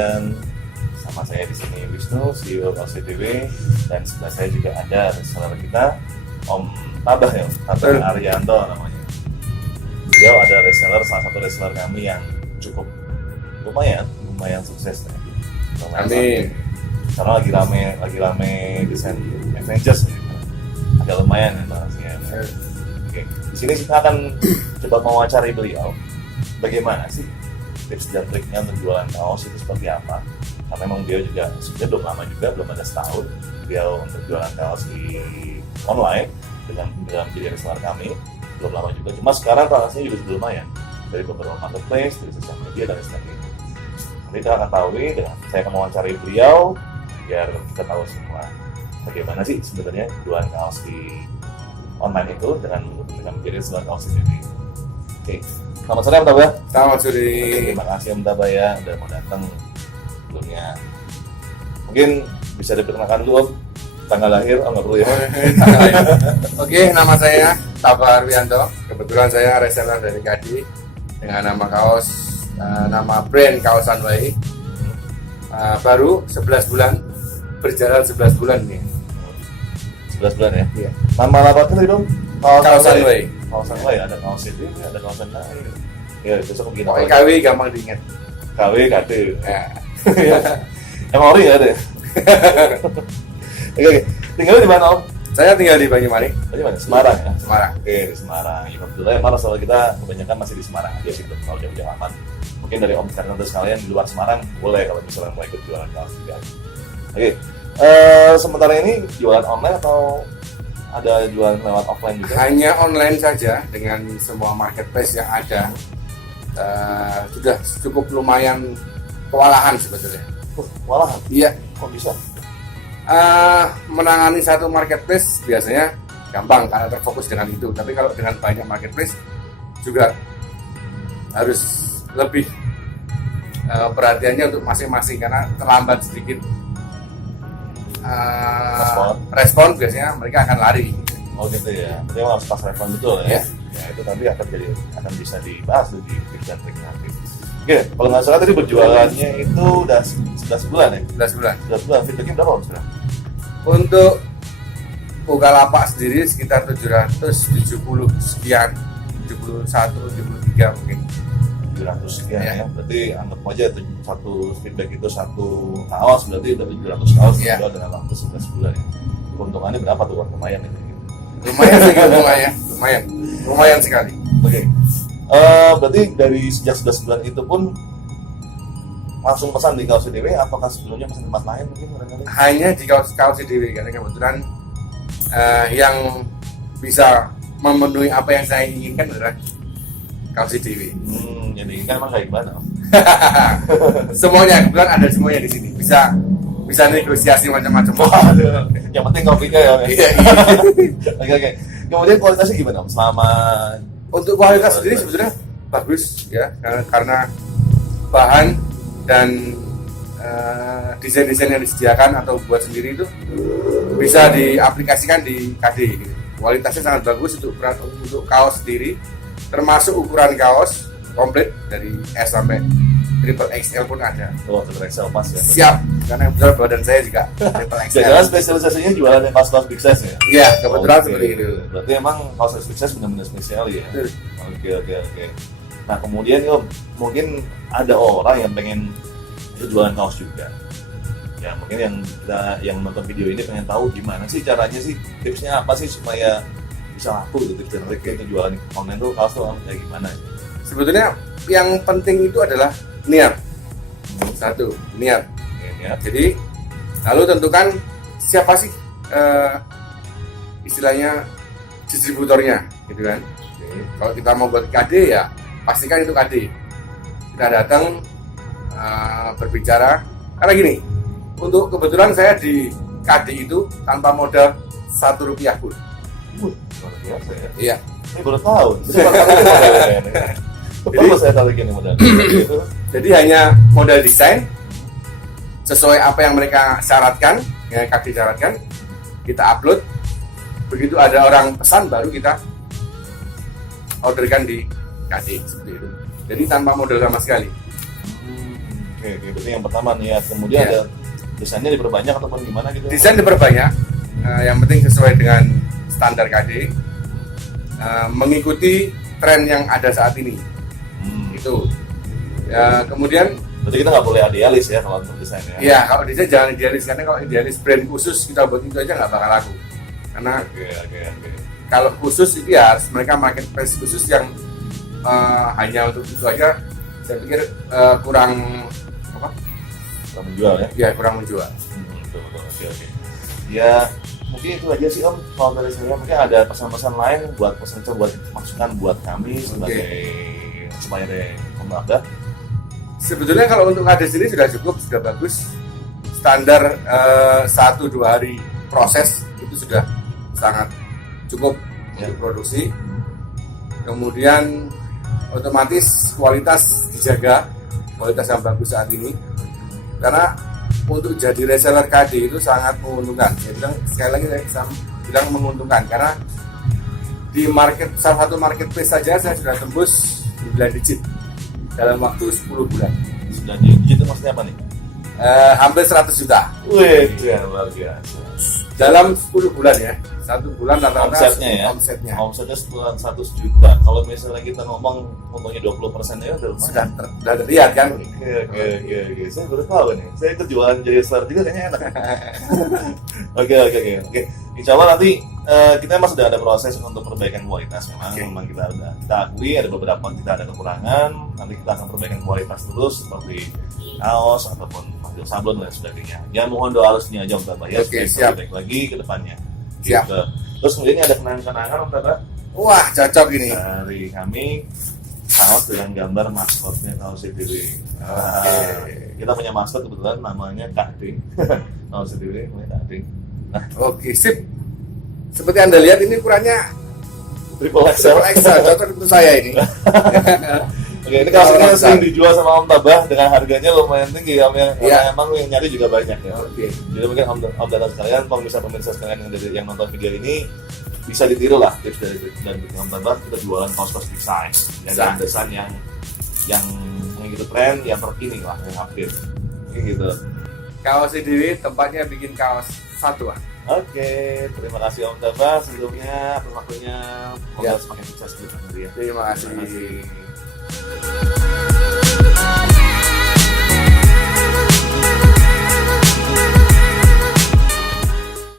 sekalian, sama saya di sini Wisnu, CEO KOS-CDW, dan sebelah saya juga ada reseller kita, Om Tabah ya, Tabah Arianto namanya. Beliau ada reseller, salah satu reseller kami yang cukup lumayan sukses. Amin. Karena lagi rame desain Avengers, agak lumayan ya bahasnya. Oke, di sini kita akan coba mewawancari beliau. Bagaimana sih tips dan triknya untuk jualan kaos itu seperti apa? Karena memang dia juga sudah belum lama juga, belum ada setahun beliau untuk jualan kaos di online dengan menjadi reseller kami, belum lama juga. Cuma sekarang transaksinya juga sudah lumayan dari beberapa marketplace, dari sosial media dan sebagainya. Nanti kita akan tahu dengan saya akan mewawancari beliau biar kita tahu semua bagaimana sih sebenarnya jualan kaos di online itu dengan menjadi reseller kaos ini. Oke, selamat sore Om Tabah. Selamat sore. Terima kasih Om Tabah ya udah mau datang sebelumnya. Mungkin bisa diperkenalkan dulu Om, tanggal lahir, nggak perlu ya. Oke, nama saya Tabah Arianto. Kebetulan saya reseller dari Kadi dengan nama kaos, nama brand Kaos Sunway. Baru 11 bulan, berjalan 11 bulan nih. 11 bulan ya? Iya. Nama lapaknya tadi dong? Kaos Sunway. Kaos Sunway, ada kaos ini, ada kaos lain. Ya, besok begini. Pokoknya KW gampang diingat. KW, KD. Ya. Emang ori ya deh. Oke, tinggalnya di mana Om? Saya tinggal di Banyumanik. Bagaimana? Semarang ya? Semarang. Oke, di Semarang. Ya, kebetulan emang reseller kita kebanyakan masih di Semarang aja sih, kalau jauh-jauh aman. Mungkin dari Om dan sekalian di luar Semarang boleh kalau misalnya mau ikut jualan kaos juga. Oke, sementara ini jualan online atau ada jualan lewat offline juga? Hanya online saja dengan semua marketplace yang ada. Sudah cukup lumayan kewalahan sebetulnya. Walahan? Iya. Kok bisa? Menangani satu marketplace biasanya gampang karena terfokus dengan itu. Tapi kalau dengan banyak marketplace juga harus lebih perhatiannya untuk masing-masing karena terlambat sedikit respon biasanya mereka akan lari. Oh gitu ya. Berarti emang harus pas respon betul ya. Ya. Ya itu nanti akan bisa dibahas di tips dan trik nanti. Oke, kalau nggak salah tadi berjualannya itu udah 11 bulan ya? 11 bulan. 11 bulan, feedbacknya berapa Om sekarang? Untuk Bukalapak sendiri sekitar 770 sekian, 71, 73 mungkin. 700 sekian Ya. ya. Berarti anggap aja satu feedback itu satu kaos, berarti udah 700 kaos Ya. dijual dalam waktu 11 bulan ya. Keuntungannya berapa tuh? Lumayan itu. Lumayan sih, lumayan sekali. Oke. Berarti dari sejak 11 bulan itu pun langsung pesan di kaos CDW, apakah sebelumnya pesan tempat lain mungkin barangkali? Hanya di kaos CDW karena kebetulan yang bisa memenuhi apa yang saya inginkan adalah kaos CDW. Jadi kan emang kayak gimana? Semuanya kebetulan ada semuanya di sini. Bisa negosiasi macam-macam. Yang penting kopinya ya. Iya. Oke. Kemudian kualitasnya gimana Om? Selama Untuk kualitas sendiri sebetulnya bagus ya karena bahan dan desain-desain yang disediakan atau buat sendiri itu bisa diaplikasikan di KD. Gitu. Kualitasnya sangat bagus untuk kaos sendiri, termasuk ukuran kaos komplit dari S sampai triple XL pun ada. Triple XL pas ya. Siap, karena kebetulan badan saya juga triple XL. Jangan spesialisasinya jualan yang kaos big size ya? Iya, kebetulan Oke. seperti itu. Berarti emang kaos big size benar-benar spesial ya? Betul. Oke. Nah kemudian Om, mungkin ada orang yang pengen jualan kaos juga. Ya mungkin yang nonton video ini pengen tahu gimana sih caranya sih, tipsnya apa sih supaya bisa laku gitu, tips dan trik itu jualan online tuh kaos tuh kayak gimana? Sebetulnya yang penting itu adalah niat. Satu, niat. Ya. Jadi lalu tentukan siapa sih istilahnya distributornya, gitu kan? Kalau kita mau buat KD ya pastikan itu KD. Kita datang berbicara karena gini. Untuk kebetulan saya di KD itu tanpa modal Rp1 pun. Luar biasa ya. Iya. Ini baru tahu. Baru saya tahu gini modal. Jadi hanya modal desain sesuai apa yang mereka syaratkan, yang KD syaratkan, kita upload. Begitu ada orang pesan baru kita orderkan di KD seperti itu. Jadi tanpa modal sama sekali. Oke, berarti yang pertama niat. Kemudian Ya. ada desainnya diperbanyak ataupun gimana gitu? Desain diperbanyak, yang penting sesuai dengan standar KD, mengikuti tren yang ada saat ini. Itu. Ya, kemudian Berarti kita nggak boleh idealis ya kalau untuk desainnya. ya kalau desain jangan idealis, karena kalau idealis brand khusus kita buat itu aja nggak bakal laku. Karena Oke. kalau khusus itu ya harus mereka marketplace khusus yang hanya untuk itu aja. Saya pikir kurang apa? Kita menjual ya. Ya kurang menjual. Betul. Oke. Ya mungkin itu aja sih Om. Kalau dari saya mungkin ada pesan-pesan lain buat masukan buat kami sebagai supaya dari pembaca. Sebetulnya kalau untuk KD sendiri sudah cukup, sudah bagus. Standar 1-2 hari proses itu sudah sangat cukup untuk produksi. Kemudian otomatis kualitas dijaga, kualitas yang bagus saat ini. Karena untuk jadi reseller KD itu sangat menguntungkan. Saya bilang sekali lagi saya bilang menguntungkan karena di salah satu marketplace saja saya sudah tembus 9 digit dalam waktu 10 bulan. Sudah digit maksudnya apa nih? Hampir 100 juta Wih, luar biasa. dalam 10 bulan ya. 1 bulan rata-rata Omsetnya setelah 100 juta. Kalau misalnya kita ngomong untungnya 20% ya udah lumayan. sudah terlihat kan. Oke. Saya baru tahu nih. Saya ikut jualan jadi seller juga kayaknya enak. Oke. Insya Allah nanti kita memang sudah ada proses untuk perbaikan kualitas. Memang kita akui ada beberapa kita ada kekurangan. Nanti kita akan perbaikan kualitas terus seperti kaos ataupun sablon dan sebagainya. Ya mohon doa harusnya aja Om Taba ya. Oke, supaya siap. baik lagi ke depannya. Siap. Gitu. Terus kemudian ini ada kenangan-kenangan Om Taba Wah, cocok ini. dari kami kaos dengan gambar maskotnya kaos sendiri. Kita punya maskot kebetulan namanya Kak Ding. Kaos sendiri namanya Kak Ding. Oke, sip. Seperti Anda lihat ini ukurannya Triple XL. XL, cocok untuk saya ini. Oke, ini kaos ini sering dijual sama Om Tabah dengan harganya lumayan tinggi. Karena emang yang nyari juga banyak ya. Oke. Jadi mungkin Om dan sekalian, pemirsa sekalian yang nonton video ini bisa ditiru lah tips dari Om Tabah. Kita jualan kaos desain, dan desain yang mengikuti tren, yang terkini lah, yang update. Gitu. Kaos sendiri tempatnya bikin kaos satu. Oke, terima kasih Om Tabah sebelumnya atas waktunya. Semoga semakin sukses di ya. Terima kasih. Terima kasih.